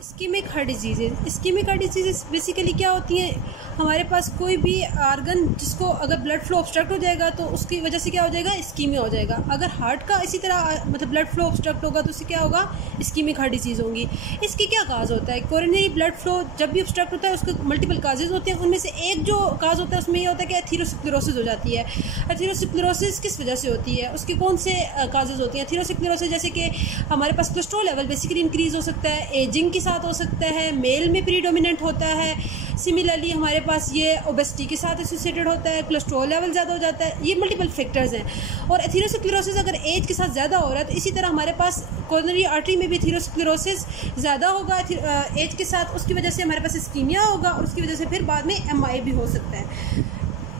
Ischaemic heart disease. Ischaemic heart disease basically क्या होती हैं, हमारे पास कोई भी आर्गन जिसको अगर ब्लड फ्लो ऑब्स्ट्रक्ट हो जाएगा तो उसकी वजह से क्या हो जाएगा, इस्कीमिया हो जाएगा। अगर हार्ट का इसी तरह मतलब ब्लड फ्लो ऑब्स्ट्रक्ट होगा तो उससे क्या होगा, इस्कीमिक हार्ट डिजीज़ होंगी। इसकी क्या काज होता है, कोरोनरी ब्लड फ्लो जब भी ऑब्स्ट्रक्ट होता है उसके मल्टीपल काजेज़ होते हैं। उनमें से एक जो काज होता है उसमें ये होता है कि एथेरोस्क्लेरोसिस हो जाती है। एथेरोस्क्लेरोसिस किस वजह से होती है, उसके कौन से काजेज़ होती हैं। एथेरोस्क्लेरोसिस जैसे कि हमारे पास कोलेस्ट्रॉल लेवल बेसिकली इंक्रीज़ हो सकता है, एजिंग के साथ हो सकता है, मेल में प्रीडोमिनेंट होता है। सिमिलरली हमारे पास ये ओबेसिटी के साथ एसोसिएटेड होता है, कोलेस्ट्रॉल लेवल ज़्यादा हो जाता है। ये मल्टीपल फैक्टर्स हैं। और एथेरोस्क्लेरोसिस अगर एज के साथ ज़्यादा हो रहा है तो इसी तरह हमारे पास कोरोनरी आर्टरी में भी एथेरोस्क्लेरोसिस ज़्यादा होगा एज के साथ, उसकी वजह से हमारे पास इस्कीमिया होगा और उसकी वजह से फिर बाद में एमआई भी हो सकता है।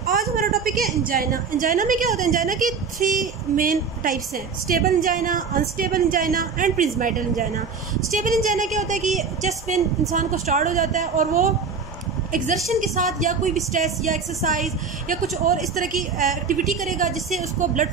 आज हमारा टॉपिक है एंजाइना। एंजाइना में क्या होता है, एंजाइना की 3 मेन टाइप्स हैं, stable angina, unstable angina and Prinzmetal angina. Stable angina क्या होता है कि चेस्ट पेन इंसान को स्टार्ट हो जाता है और वो एक्सर्शन के साथ या कोई भी स्ट्रेस या एक्सरसाइज या कुछ और इस तरह की एक्टिविटी करेगा जिससे उसको ब्लड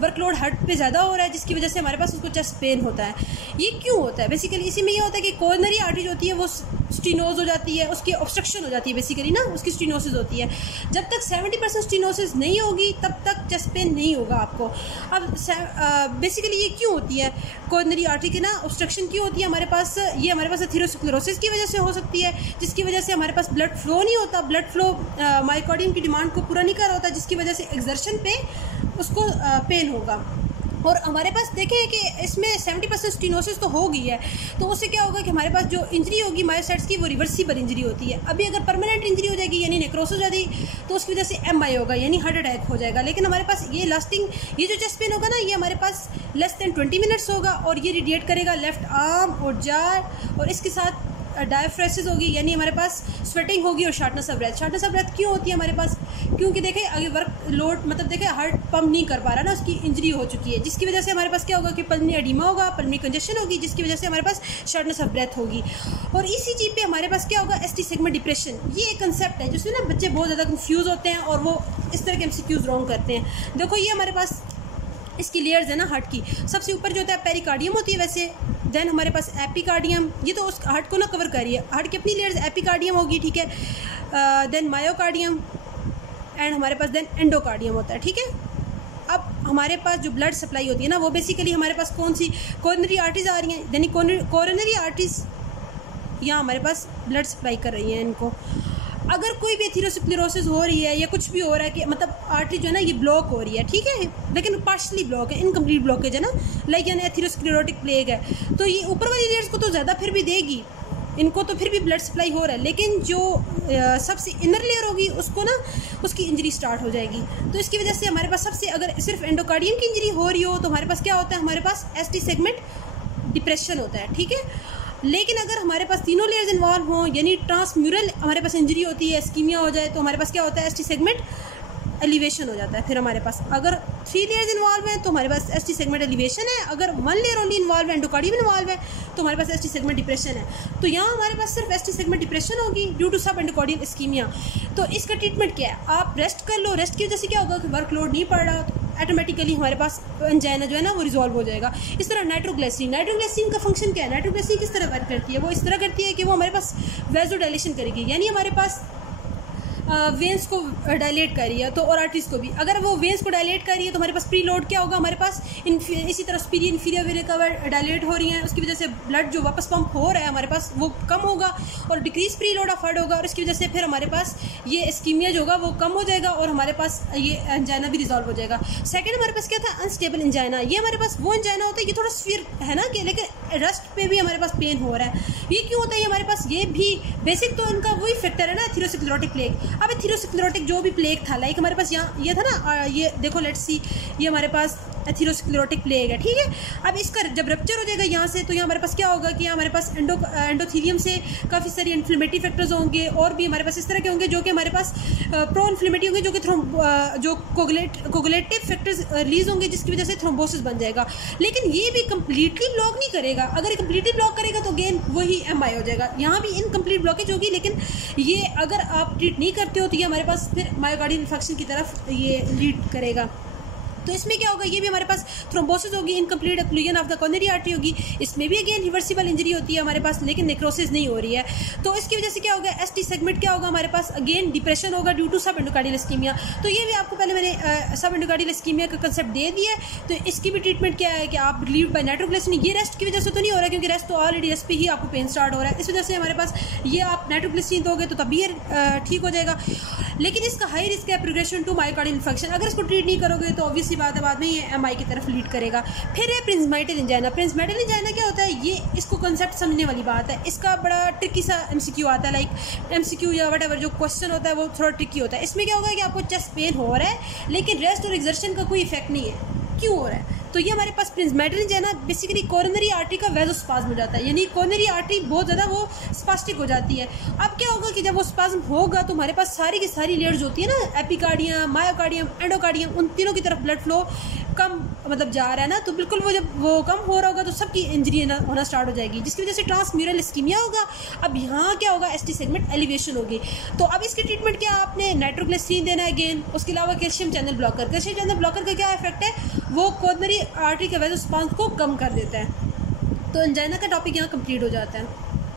वर्कलोड हार्ट पे ज़्यादा हो रहा है, जिसकी वजह से हमारे पास उसको चेस्ट पेन होता है। ये क्यों होता है, बेसिकली इसी में ये होता है कि कोरोनरी आर्टरी जो होती है वो स्टीनोज हो जाती है, उसकी ऑब्स्ट्रक्शन हो जाती है बेसिकली ना, उसकी स्टीनोसिस होती है। जब तक 70% स्टीनोसिस नहीं होगी तब तक चेस्ट पेन नहीं होगा आपको। अब बेसिकली ये क्यों होती है, कोरोनरी आर्टरी की ना ऑब्स्ट्रक्शन क्यों होती है हमारे पास, ये हमारे पास एथेरोस्क्लेरोसिस की वजह से हो सकती है, जिसकी वजह से हमारे पास ब्लड फ्लो नहीं होता, ब्लड फ्लो मायोकार्डियम की डिमांड को पूरा नहीं कर रहा होता, जिसकी वजह से एक्सर्शन पे उसको पेन होगा। और हमारे पास देखें कि इसमें 70% स्टीनोसिस तो हो गई है, तो उससे क्या होगा कि हमारे पास जो इंजरी होगी मायोसाइट्स की वो रिवर्सिबल इंजरी होती है। अभी अगर परमानेंट इंजरी हो जाएगी यानी नेक्रोसिस हो जाएगी तो उसकी वजह से एमआई होगा यानी हार्ट अटैक हो जाएगा। लेकिन हमारे पास ये लास्टिंग, ये जो चेस्ट पेन होगा ना, ये हमारे पास लेस देन 20 मिनट्स होगा और ये रेडिएट करेगा लेफ्ट आर्म और जाट, और इसके साथ डायफ्रेसिस होगी यानी हमारे पास स्वेटिंग होगी और शार्टनेस ऑफ ब्रेथ। शार्टनेस ऑफ ब्रेथ क्यों होती है हमारे पास, क्योंकि देखें अगर वर्क लोड मतलब देखें हार्ट पंप नहीं कर पा रहा ना, उसकी इंजरी हो चुकी है, जिसकी वजह से हमारे पास क्या होगा कि पल्मोनरी एडिमा होगा, पल्मोनरी कंजेशन होगी, जिसकी वजह से हमारे पास शार्टनेस ऑफ ब्रेथ होगी। और इसी चीज़ पे हमारे पास क्या होगा, एसटी सेगमेंट डिप्रेशन। ये एक कंसेप्ट है जिसमें ना बच्चे बहुत ज़्यादा कंफ्यूज होते हैं और वो इस तरह के एमसीक्यूज रॉन्ग करते हैं। देखो ये हमारे पास इसकी लेयर्स है ना हार्ट की, सबसे ऊपर जो होता है पेरिकार्डियम होती है वैसे, देन हमारे पास एपिकार्डियम, ये तो उस हार्ट को ना कवर कर रही है, हार्ट की अपनी लेयर्स एपिकार्डियम होगी, ठीक है, देन मायोकार्डियम एंड हमारे पास देन एंडोकार्डियम होता है, ठीक है। अब हमारे पास जो ब्लड सप्लाई होती है ना वो बेसिकली हमारे पास कौन सी, कोरोनरी आर्टरीज आ रही हैं, यानी कोरोनरी आर्टरीज यहाँ हमारे पास ब्लड सप्लाई कर रही हैं इनको। अगर कोई भी एथेरोस्क्लेरोसिस हो रही है या कुछ भी हो रहा है कि मतलब आर्टरी जो है ना ये ब्लॉक हो रही है, ठीक है, लेकिन पार्शली ब्लॉक है, इनकम्प्लीट ब्लॉकेज है ना, लाइक यानी एथेरोस्क्लेरोटिक प्लेग है, तो ये ऊपर वाली लेयर्स को तो ज़्यादा फिर भी देगी, इनको तो फिर भी ब्लड सप्लाई हो रहा है, लेकिन जो सबसे इनर लेयर होगी उसको ना उसकी इंजरी स्टार्ट हो जाएगी। तो इसकी वजह से हमारे पास सबसे, अगर सिर्फ एंडोकार्डियम की इंजरी हो रही हो तो हमारे पास क्या होता है, हमारे पास एसटी सेगमेंट डिप्रेशन होता है, ठीक है। लेकिन अगर हमारे पास तीनों लेयर्स इन्वॉल्व हों यानी ट्रांसम्यूरल हमारे पास इंजरी होती है, इस्कीमिया हो जाए, तो हमारे पास क्या होता है, एसटी सेगमेंट एलिवेशन हो जाता है। फिर हमारे पास अगर 3 लेयर्स इन्वॉल्व हैं तो हमारे पास एसटी सेगमेंट एलिवेशन है, अगर 1 लेयर ओनली इन्वॉल्व है, एंडोकार्डियम इन्वॉल्व है, तो हमारे पास एसटी सेगमेंट डिप्रेशन है। तो यहाँ हमारे पास सिर्फ एसटी सेगमेंट डिप्रेशन होगी ड्यू टू सब एंडोकार्डियम इस्कीमिया। तो इसका ट्रीटमेंट क्या है, आप रेस्ट कर लो, रेस्ट की वजह से क्या होगा कि वर्कलोड नहीं पड़ रहा, तो ऑटोमेटिकली हमारे पास एंजाइना जो है ना वो रिजॉल्व हो जाएगा। इस तरह नाइट्रोग्लिसरीन का फंक्शन क्या है, नाइट्रोग्लिसरीन किस तरह वर्क करती है, वो इस तरह करती है कि वो हमारे पास वेजोडाइलेशन करेगी, यानी हमारे पास वेंस को डायलेट कर रही है तो और आर्टरीज को भी, अगर वो वेंस को डायलेट कर रही है तो हमारे पास प्रीलोड क्या होगा, हमारे पास इसी तरह superior inferior when cover dilate हो रही हैं, उसकी वजह से ब्लड जो वापस पंप हो रहा है हमारे पास वो कम होगा और डिक्रीज प्रीलोड ऑफ हार्ट होगा, और इसकी वजह से फिर हमारे पास ये इस्कीमिया जो होगा वो कम हो जाएगा और हमारे पास ये एंजाइना भी रिजॉल्व हो जाएगा। सेकेंड हमारे पास क्या था, अनस्टेबल एंजाइना। ये हमारे पास वो एंजाइना होता है, ये थोड़ा स्फीयर है ना कि, लेकिन रस्ट पे भी हमारे पास पेन हो रहा है। ये क्यों होता है, ये हमारे पास ये भी बेसिक तो इनका वही फैक्टर है ना, एथेरोस्क्लेरोटिक प्लेग। अब एथेरोस्क्लेरोटिक जो भी प्लेग था, लाइक हमारे पास यहाँ ये था ना, ये देखो लेट्स सी, ये हमारे पास एथेरोस्क्लेरोटिक प्लेग है, ठीक है। अब इसका जब रप्चर हो जाएगा यहाँ से, तो यहाँ हमारे पास क्या होगा कि यहाँ हमारे पास एंडोथीलियम से काफ़ी सारी इन्फ्लेमेटरी फैक्टर्स होंगे और भी हमारे पास इस तरह के होंगे जो कि हमारे पास प्रो इन्फ्लेमेटरी होंगे, जो कि जो कोगुलेटिव फैक्टर्स रिलीज होंगे, जिसकी वजह से थ्रोम्बोसिस बन जाएगा। लेकिन ये भी कम्प्लीटली ब्लॉक नहीं करेगा, अगर ये कम्प्लीटली ब्लॉक करेगा तो अगेन वही एमआई हो जाएगा, यहाँ भी इनकम्प्लीट ब्लॉकेज होगी। लेकिन ये अगर आप ट्रीट नहीं करते हो तो ये हमारे पास फिर मायोकार्डियल इन्फेक्शन की तरफ ये लीड करेगा। तो इसमें क्या होगा, ये भी हमारे पास थ्रोम्बोसिस होगी, incomplete occlusion of the coronary artery होगी। इसमें भी अगेन रिवर्सिबल इंजरी होती है हमारे पास, लेकिन नेक्रोसिस नहीं हो रही है। तो इसकी वजह से क्या होगा, एसटी सेगमेंट क्या होगा हमारे पास, अगेन डिप्रेशन होगा ड्यू टू सब एंडोकार्डियल इस्कीमिया। तो ये भी आपको पहले मैंने सब एंडोकार्डियल इस्कीमिया का कंसेप्ट दे दिया है। तो इसकी भी ट्रीटमेंट क्या है कि आप रिलीव बाय नाइट्रोग्लिसरीन। ये रेस्ट की वजह से तो नहीं हो रहा, क्योंकि रेस्ट तो ऑलरेडी रेस्ट पे ही आपको पेन स्टार्ट हो रहा है, इस वजह से हमारे पास ये आप नाइट्रोग्लिसरीन दोगे तो तभी ठीक हो जाएगा। लेकिन इसका हाई रिस्क है प्रोग्रेशन टू मायोकार्डियल इन्फेक्शन। अगर इसको ट्रीट नहीं करोगे तो ऑब्वियसली बात है बाद में ये एमआई की तरफ लीड करेगा। फिर है प्रिंजमाइटिस एंजाइना। प्रिंजमाइटिस एंजाइना क्या होता है, ये इसको कंसेप्ट समझने वाली बात है। इसका बड़ा ट्रिकी सा एमसीक्यू आता है, लाइक एमसीक्यू या व्हाटएवर जो क्वेश्चन होता है वो थोड़ा ट्रिकी होता है। इसमें क्या होगा कि आपको चेस्ट पेन हो रहा है लेकिन रेस्ट और एक्सर्शन का कोई इफेक्ट नहीं है, क्यों हो रहा है? तो ये हमारे पास प्रिंजमाइटिस एंजाइना बेसिकली कोरोनरी आर्टरी का वेजोस्पाज्म हो जाता है, यानी कोरोनरी आर्टरी बहुत ज़्यादा वो स्पास्टिक हो जाती है। अब क्या होगा कि जब वो स्पाज्म होगा तो हमारे पास सारी की सारी लेयर्स होती है ना, एपिकार्डियम, मायोकार्डियम, एंडोकार्डियम, उन तीनों की तरफ ब्लड फ्लो कम मतलब जा रहा है ना, तो बिल्कुल वो जब वो कम हो रहा होगा तो सबकी इंजरी होना स्टार्ट हो जाएगी, जिसकी वजह से ट्रांसम्यूरल इस्कीमिया होगा। अब यहाँ क्या होगा, एसटी सेगमेंट एलिवेशन होगी। तो अब इसकी ट्रीटमेंट क्या, आपने नाइट्रोग्लिसरीन देना है अगेन, उसके अलावा calcium channel blocker. Calcium channel blocker का क्या इफेक्ट है, वो कोरोनरी आर्टरी के वेजोस्पाज्म को कम कर देता है। तो एंजाइना का टॉपिक यहाँ कंप्लीट हो जाता है।